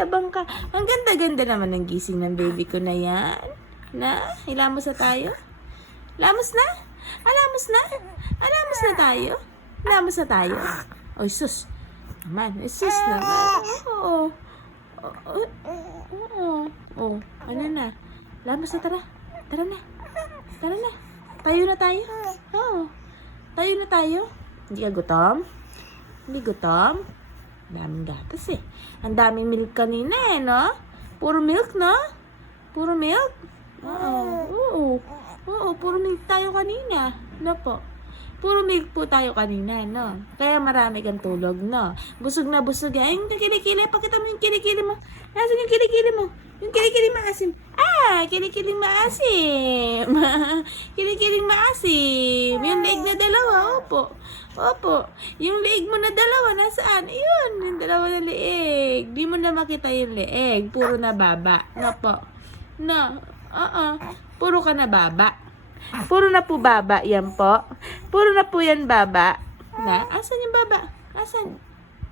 Tabang ka. Ang ganda-ganda naman ng gising ng baby ko na yan. Na, hilamos na tayo? Lamos na? Alamos na? Alamos na tayo? Lamos na tayo? Oy, sus. Naman, sus naman. Oo. Oo. Oo. Ano na? Lamos na, tara. Tara na. Tara na. Tayo na tayo. Oo. Tayo na tayo. Hindi ka gutom? Hindi gutom? Daming gatas eh. Ang daming milk kanina eh, no? Puro milk, no? Puro milk? Oo. Oo, puro milk tayo kanina. No po? Puro milk po tayo kanina, no? Kaya marami kang tulog, no? Busog na busog. Ay, yung kilikili. Pakita mo yung kilikili mo. Nasaan yung kilikili mo? Yung kilikiling maasim. Ah, kilikiling maasim. Kilikiling maasim. Yung leeg na dalawa, opo. Opo. Yung leeg mo na dalawa, nasaan? Ayun, yung dalawa na leeg. Di mo na makita yung leeg. Puro na baba. No po. No. Puro ka na baba. Puro na po baba, yan po. Puro na po yan baba. Na, asan yung baba? Asan?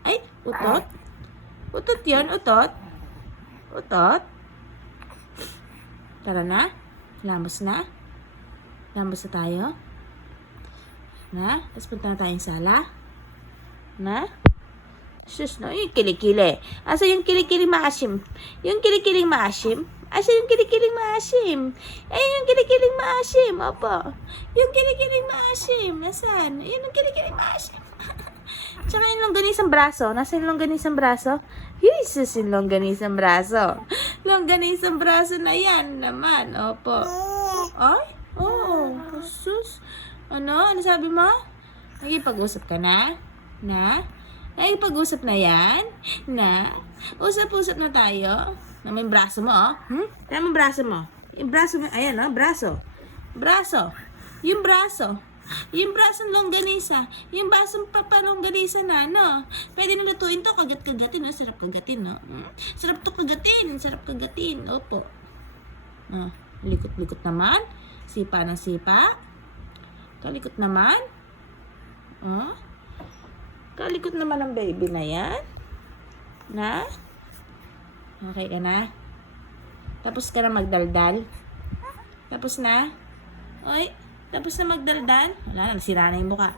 Ay, utot? Utot yan, utot? Utot? Tara na? Lamos na? Lamos na tayo? Na? Tapos punta na tayong sala? Na? Sus, no? Yung kilikili. Asa yung kilikiling maasim? Yung kilikiling maasim? Asa yung kilikiling maasim? Ayun yung kilikiling maasim. Opo. Yung kilikiling maasim. Nasaan? Ayun yung kilikiling maasim. Tsaka yung longganisang braso. Nasaan yung longganisang braso? Jesus, yung longganisang braso. Longganisang braso na yan naman. Opo. Ay? Oo. Sus. Ano? Ano sabi mo? Nagipag-usap ka na? Na? Nagipag-usap na yan? Na? Usap-usap na tayo? Na may braso mo, oh. Tama yung braso mo. Yung braso mo, ayan, oh, braso. Braso. Yung braso. Yung brasong longganisa. Yung basong papalongganisa na, no? Pwede na lutuin to, kagat-kagatin, no? Sarap kagatin, no? Sarap to kagatin. Sarap kagatin. Opo. Likot-likot naman. Sipa ng sipa. Kalikot naman. Kalikot naman ang baby na yan. Na? Okay ka na? Tapos ka na magdaldal? Tapos na? Oy, tapos na magdaldal? Wala na, sira na yung mukha.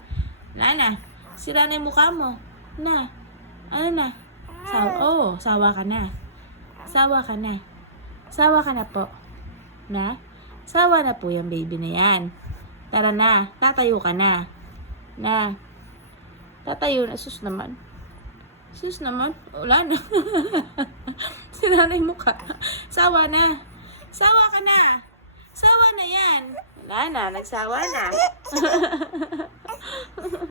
Wala na, sira na yung mukha mo. Na? Ano na? Sawa ka na. Sawa ka na. Sawa ka na po. Na? Sawa na po yung baby na yan. Tara na, tatayo ka na. Na? Tatayo na, sus naman. Sus naman, wala na. Sira na yung mukha. Sawa na. Sawa ka na. Sawa na yan. Wala na, nagsawa na.